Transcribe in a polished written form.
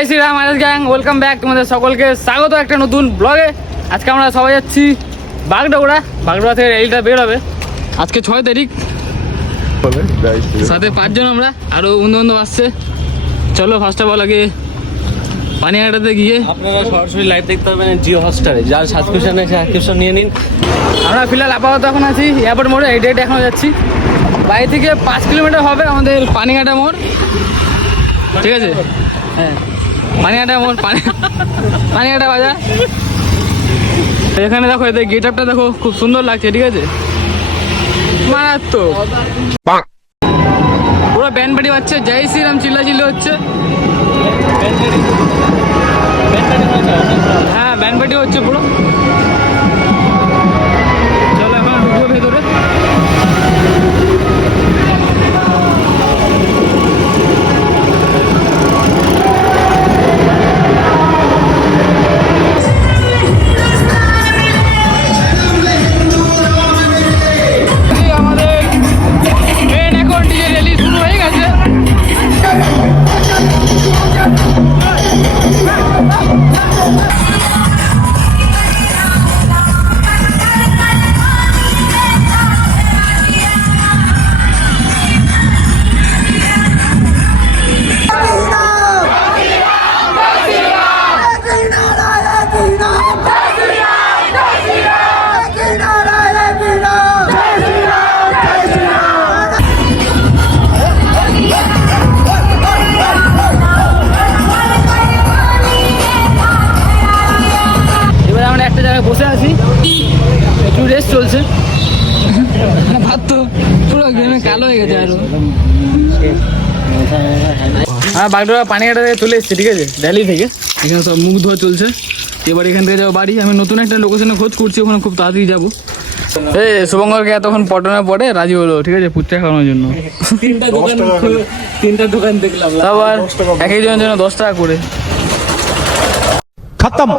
Joy Shriram IS gang, welcome back. তোমাদের সকলকে স্বাগত একটা নতুন ব্লগে। আজকে আমরা সবাই যাচ্ছি বাগডোগরা থেকে রেলটা বের হবে। আজকে 6 তারিখ, সাথে 5 জন আমরা, আরও বন্ধু বান্ধব আসছে। চলো ফার্স্ট অফ অল আগে পানিহাটাতে গিয়ে আপনারা সরাসরি লাইভ দেখতে পাবেন জিও হটস্টারে। যার সাবস্ক্রিপশন আছে সাবস্ক্রিপশন নিয়ে নিন। আমরা ফিলহাল আপাতত এখন আছি এয়ারপোর্ট মোড়ে। এই ডেটে এখনও যাচ্ছি। বাড়ি থেকে 5 কিলোমিটার হবে আমাদের পানিহাটা মোড়, ঠিক আছে? হ্যাঁ, পানিহাটা মোড়, পানিহাটা বাজার। এখানে দেখো, এদের গেট আপটা দেখো, খুব সুন্দর লাগছে, ঠিক আছে? মারাত্মক, পুরো ব্যান্ড পার্টি বাজছে, জয় শ্রীরাম চিল্লাচিল্লি হচ্ছে। হ্যাঁ, ব্যান্ড পার্টি হচ্ছে পুরো। চলো এখন ঢুকবো ভেতরে। আমাদের ট্রেন এখন ডিজে রেলি শুরু হয়ে গেছে। একটা জায়গায় বসে আছি, একটু রেস্ট চলছে। ভাত তো পুরো গেমে কালো হয়ে গেছে আরো। হ্যাঁ, বাগডোগরা পানিহাটা থেকে চলে এসছে, ঠিক আছে, দিল্লি থেকে। এখানে সব মুখ ধোয়া চলছে। এবার এখান থেকে যাবো বাড়ি। আমি নতুন একটা লোকেশনে খোঁজ করছি, ওখানে খুব তাড়াতাড়ি যাবো। এই শুভঙ্করকে এতক্ষণ পটনা পড়ে রাজি হলো, ঠিক আছে, পুচ্চা খাওয়ানোর জন্য। তিনটা দোকান দেখলাম, আবার এক একজনের জন্য 10 টাকা করে। खत्म।